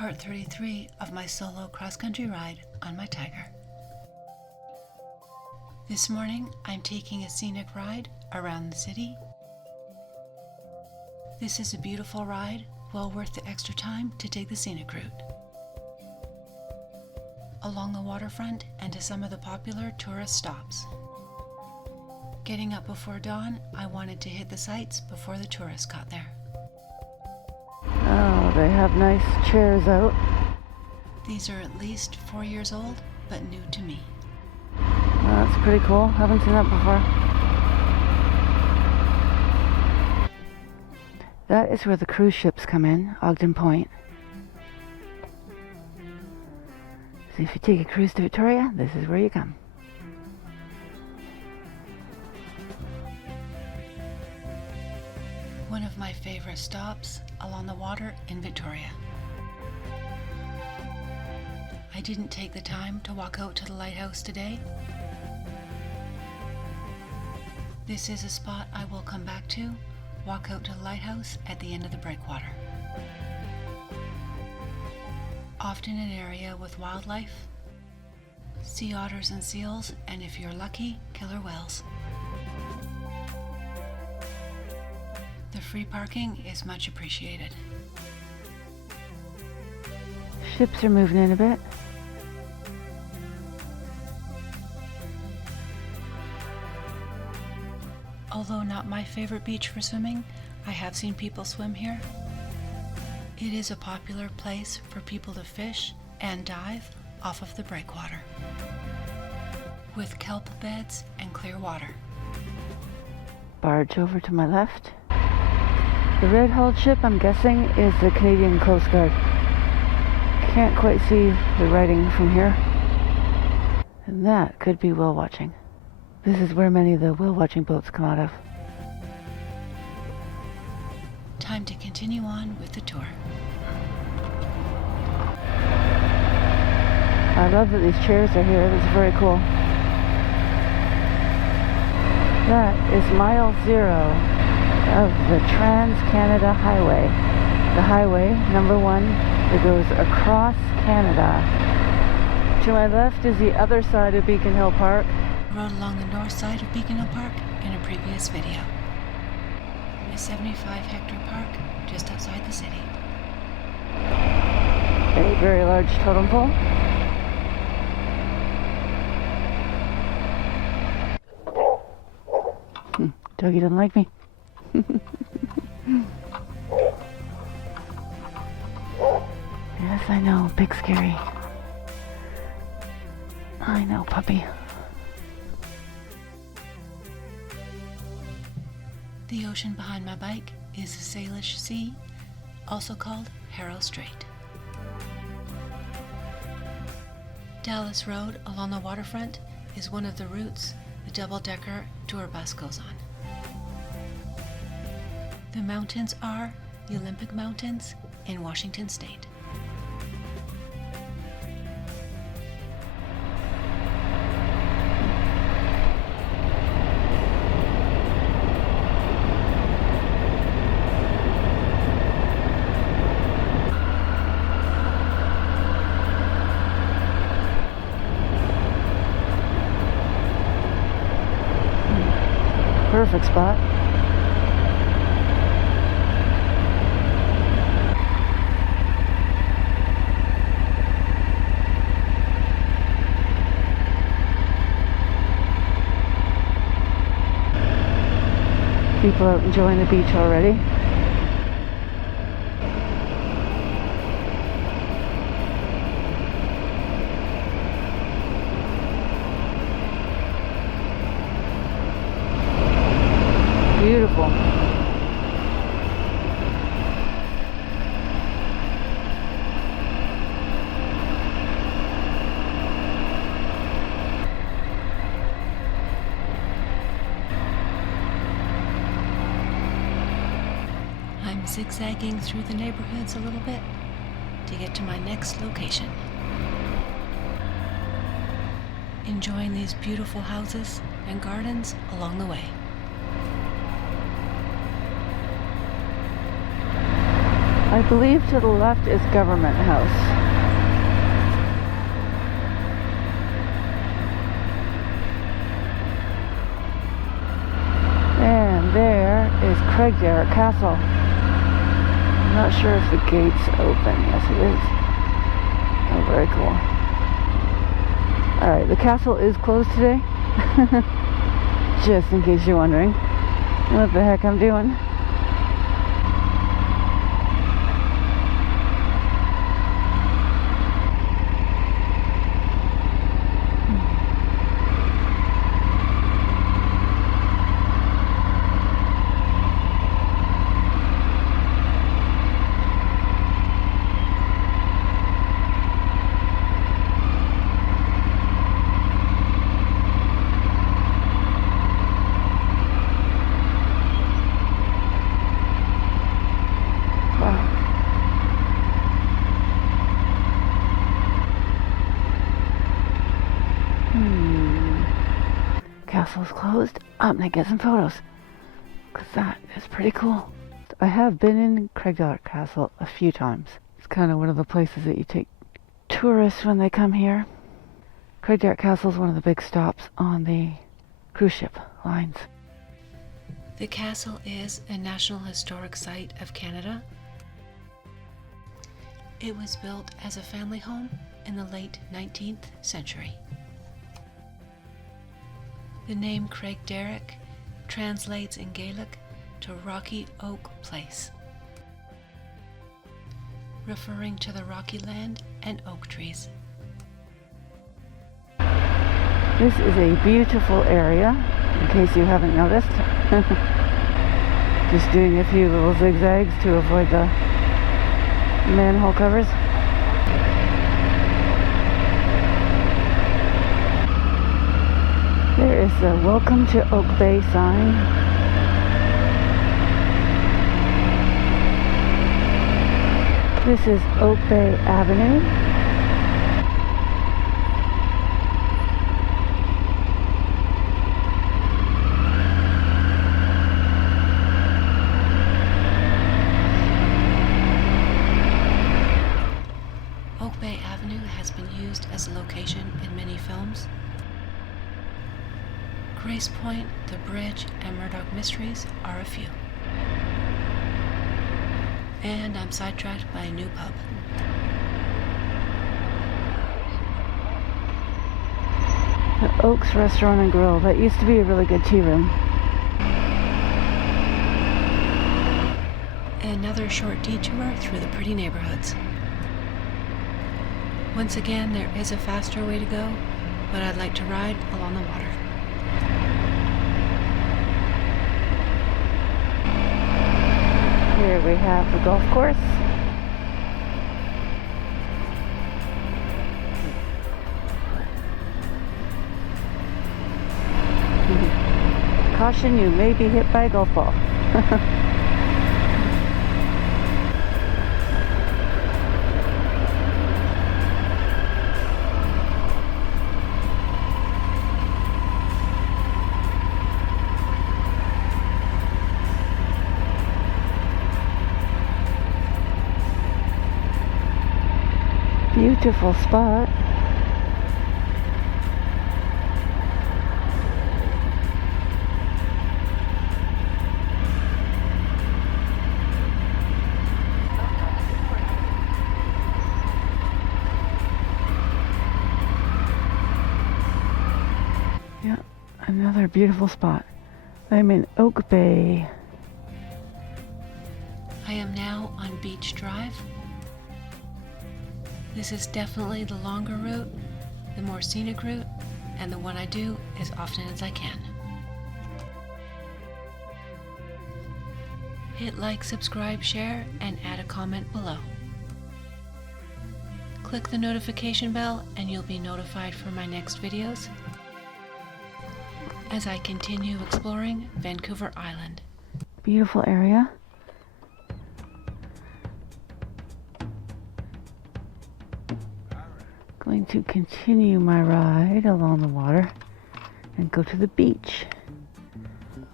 Part 33 of my solo cross-country ride on my Tiger. This morning, I'm taking a scenic ride around the city. This is a beautiful ride, well worth the extra time to take the scenic route. Along the waterfront and to some of the popular tourist stops. Getting up before dawn, I wanted to hit the sights before the tourists got there. Oh, they have nice chairs out. These are at least 4 years old, but new to me. Well, that's pretty cool. Haven't seen that before. That is where the cruise ships come in, Ogden Point. So if you take a cruise to Victoria, this is where you come. One of my favorite stops along the water in Victoria. I didn't take the time to walk out to the lighthouse today. This is a spot I will come back to, walk out to the lighthouse at the end of the breakwater. Often an area with wildlife, sea otters and seals, and if you're lucky, killer whales. The free parking is much appreciated. Ships are moving in a bit. Although not my favorite beach for swimming, I have seen people swim here. It is a popular place for people to fish and dive off of the breakwater, with kelp beds and clear water. Barge over to my left. The red-hulled ship, I'm guessing, is the Canadian Coast Guard. Can't quite see the writing from here. And that could be whale watching. This is where many of the whale watching boats come out of. Time to continue on with the tour. I love that these chairs are here. That's very cool. That is mile 0 of the Trans-Canada Highway. The highway, number 1, that goes across Canada. To my left is the other side of Beacon Hill Park. Rode along the north side of Beacon Hill Park in a previous video. A 75-hectare park just outside the city. A very large totem pole. Dougie doesn't like me. Yes, I know, big scary. I know, puppy. The ocean behind my bike is the Salish Sea, also called Harrow Strait. Dallas Road along the waterfront is one of the routes the double-decker tour bus goes on. The mountains are the Olympic Mountains in Washington State. Perfect spot. People out enjoying the beach already. Beautiful. I'm zigzagging through the neighborhoods a little bit to get to my next location. Enjoying these beautiful houses and gardens along the way. I believe to the left is Government House. And there is Cragidarroch Castle. I'm not sure if the gate's open. Yes, it is. Oh, very cool. Alright, the castle is closed today. Just in case you're wondering what the heck I'm doing. Castle's closed. I'm gonna get some photos because that is pretty cool. I have been in Cragidarroch Castle a few times. It's kind of one of the places that you take tourists when they come here. Cragidarroch Castle is one of the big stops on the cruise ship lines. The castle is a National Historic Site of Canada. It was built as a family home in the late 19th century. The name Cragidarroch translates in Gaelic to Rocky Oak Place, referring to the rocky land and oak trees. This is a beautiful area, in case you haven't noticed. Just doing a few little zigzags to avoid the manhole covers. There is a Welcome to Oak Bay sign. This is Oak Bay Avenue. Oak Bay Avenue has been used as a location in many films. Grace Point, The Bridge, and Murdoch Mysteries are a few. And I'm sidetracked by a new pub. The Oaks Restaurant and Grill. That used to be a really good tea room. Another short detour through the pretty neighborhoods. Once again, there is a faster way to go, but I'd like to ride along the water. Here we have the golf course. Caution, you may be hit by a golf ball. Beautiful spot. Yeah, another beautiful spot. I'm in Oak Bay. I am now on Beach Drive. This is definitely the longer route, the more scenic route, and the one I do as often as I can. Hit like, subscribe, share, and add a comment below. Click the notification bell and you'll be notified for my next videos as I continue exploring Vancouver Island. Beautiful area. Going to continue my ride along the water and go to the beach.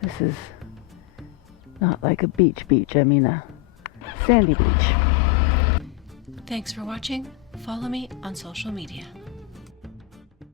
This is not like a beach, I mean a sandy beach. Thanks for watching. Follow me on social media.